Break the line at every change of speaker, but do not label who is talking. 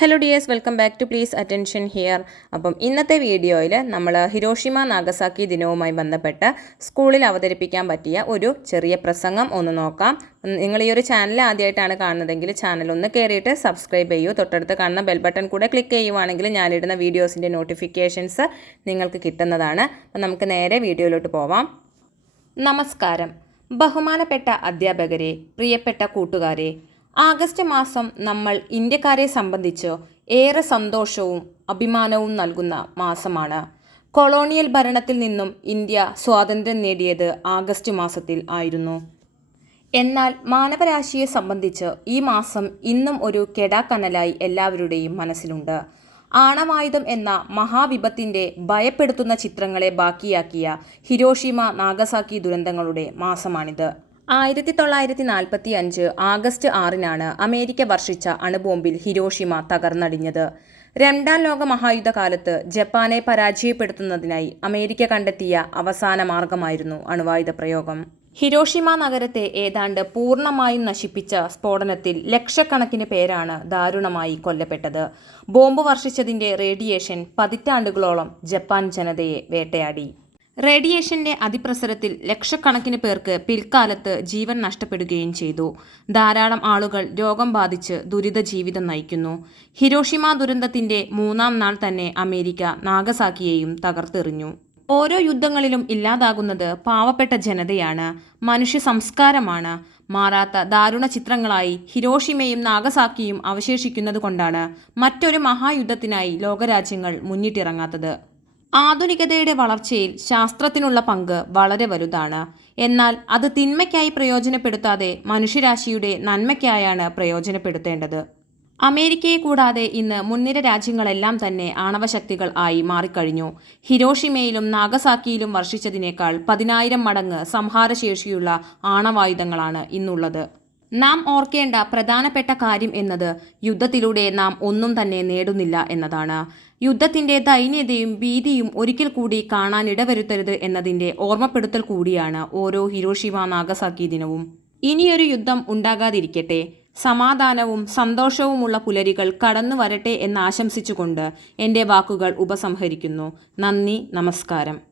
Hello dears welcome back to please attention here അപ്പം ഇന്നത്തെ വീഡിയോയിൽ നമ്മൾ ഹിരോഷിമ നാഗസാക്കി ദിനവുമായി ബന്ധപ്പെട്ട് സ്കൂളിൽ അവതരിപ്പിക്കാൻ പറ്റിയ ഒരു ചെറിയ പ്രസംഗം ഒന്ന് നോക്കാം. നിങ്ങൾ ഈ ഒരു ചാനൽ ആദ്യമായിട്ടാണ് കാണുന്നതെങ്കിൽ ചാനൽ ഒന്ന് കയറിയിട്ട് സബ്സ്ക്രൈബ് ചെയ്യൂ. തൊട്ടടുത്ത് കാണുന്ന ബെൽ ബട്ടൺ കൂടെ ക്ലിക്ക് ചെയ്യുവാണെങ്കിൽ ഞാനിടുന്ന വീഡിയോസിന്റെ നോട്ടിഫിക്കേഷൻസ് നിങ്ങൾക്ക് കിട്ടുന്നതാണ്. അപ്പം നമുക്ക് നേരെ വീഡിയോയിലോട്ട് പോവാം. നമസ്കാരം. ബഹുമാനപ്പെട്ട അധ്യാപകരെ പ്രിയപ്പെട്ട കൂട്ടുകാരെ ആഗസ്റ്റ് മാസം നമ്മൾ ഇന്ത്യക്കാരെ സംബന്ധിച്ച് ഏറെ സന്തോഷവും അഭിമാനവും നൽകുന്ന മാസമാണ്. കൊളോണിയൽ ഭരണത്തിൽ നിന്നും ഇന്ത്യ സ്വാതന്ത്ര്യം നേടിയത് ആഗസ്റ്റ് മാസത്തിൽ ആയിരുന്നു. എന്നാൽ മാനവരാശിയെ സംബന്ധിച്ച് ഈ മാസം ഇന്നും ഒരു കെടാക്കനലായി എല്ലാവരുടെയും മനസ്സിലുണ്ട്. ആണവായുധം എന്ന മഹാവിപത്തിന്റെ ഭയപ്പെടുത്തുന്ന ചിത്രങ്ങളെ ബാക്കിയാക്കിയ ഹിരോഷിമ നാഗസാക്കി ദുരന്തങ്ങളുടെ മാസമാണിത്. ആയിരത്തി തൊള്ളായിരത്തി നാൽപ്പത്തി അഞ്ച് ആഗസ്റ്റ് ആറിനാണ് അമേരിക്ക വർഷിച്ച അണുബോംബിൽ ഹിരോഷിമ തകർന്നടിഞ്ഞത്. രണ്ടാം ലോക മഹായുദ്ധകാലത്ത് ജപ്പാനെ പരാജയപ്പെടുത്തുന്നതിനായി അമേരിക്ക കണ്ടെത്തിയ അവസാന മാർഗമായിരുന്നു അണുവായുധ പ്രയോഗം. ഹിരോഷിമ നഗരത്തെ ഏതാണ്ട് പൂർണമായും നശിപ്പിച്ച സ്ഫോടനത്തിൽ ലക്ഷക്കണക്കിന് പേരാണ് ദാരുണമായി കൊല്ലപ്പെട്ടത്. ബോംബ് വർഷിച്ചതിന്റെ റേഡിയേഷൻ പതിറ്റാണ്ടുകളോളം ജപ്പാൻ ജനതയെ വേട്ടയാടി. റേഡിയേഷന്റെ അതിപ്രസരത്തിൽ ലക്ഷക്കണക്കിന് പേർക്ക് പിൽക്കാലത്ത് ജീവൻ നഷ്ടപ്പെടുകയും ചെയ്തു. ധാരാളം ആളുകൾ രോഗം ബാധിച്ച് ദുരിത ജീവിതം നയിക്കുന്നു. ഹിരോഷിമ ദുരന്തത്തിന്റെ മൂന്നാം നാൾ തന്നെ അമേരിക്ക നാഗസാക്കിയെയും തകർത്തെറിഞ്ഞു. ഓരോ യുദ്ധങ്ങളിലും ഇല്ലാതാകുന്നത് പാവപ്പെട്ട ജനതയാണ്. മനുഷ്യ സംസ്കാരമാണ്. മാറാത്ത ദാരുണ ചിത്രങ്ങളായി ഹിരോഷിമയും നാഗസാക്കിയും അവശേഷിക്കുന്നത് കൊണ്ടാണ് മറ്റൊരു മഹായുദ്ധത്തിനായി ലോകരാജ്യങ്ങൾ മുന്നിട്ടിറങ്ങാത്തത്. ആധുനികതയുടെ വളർച്ചയിൽ ശാസ്ത്രത്തിനുള്ള പങ്ക് വളരെ വലുതാണ്. എന്നാൽ അത് തിന്മയ്ക്കായി പ്രയോജനപ്പെടുത്താതെ മനുഷ്യരാശിയുടെ നന്മയ്ക്കായാണ് പ്രയോജനപ്പെടുത്തേണ്ടത്. അമേരിക്കയെ കൂടാതെ ഇന്ന് മുൻനിര രാജ്യങ്ങളെല്ലാം തന്നെ ആണവശക്തികൾ ആയി മാറിക്കഴിഞ്ഞു. ഹിരോഷിമയിലും നാഗസാക്കിയിലും വർഷിച്ചതിനേക്കാൾ പതിനായിരം മടങ്ങ് സംഹാരശേഷിയുള്ള ആണവായുധങ്ങളാണ് ഇന്നുള്ളത്. നാം ഓർക്കേണ്ട പ്രധാനപ്പെട്ട കാര്യം എന്നത് യുദ്ധത്തിലൂടെ നാം ഒന്നും തന്നെ നേടുന്നില്ല എന്നതാണ്. യുദ്ധത്തിന്റെ ദൈന്യതയും ഭീതിയും ഒരിക്കൽ കൂടി കാണാൻ ഇടവരുത്തരുത് എന്നതിന്റെ ഓർമ്മപ്പെടുത്തൽ കൂടിയാണ് ഓരോ ഹിരോഷിമ നാഗസാക്കി ദിനവും. ഇനിയൊരു യുദ്ധം ഉണ്ടാകാതിരിക്കട്ടെ. സമാധാനവും സന്തോഷവുമുള്ള പുലരികൾ കടന്നു വരട്ടെ എന്ന് ആശംസിച്ചുകൊണ്ട് എന്റെ വാക്കുകൾ ഉപസംഹരിക്കുന്നു. നന്ദി നമസ്കാരം.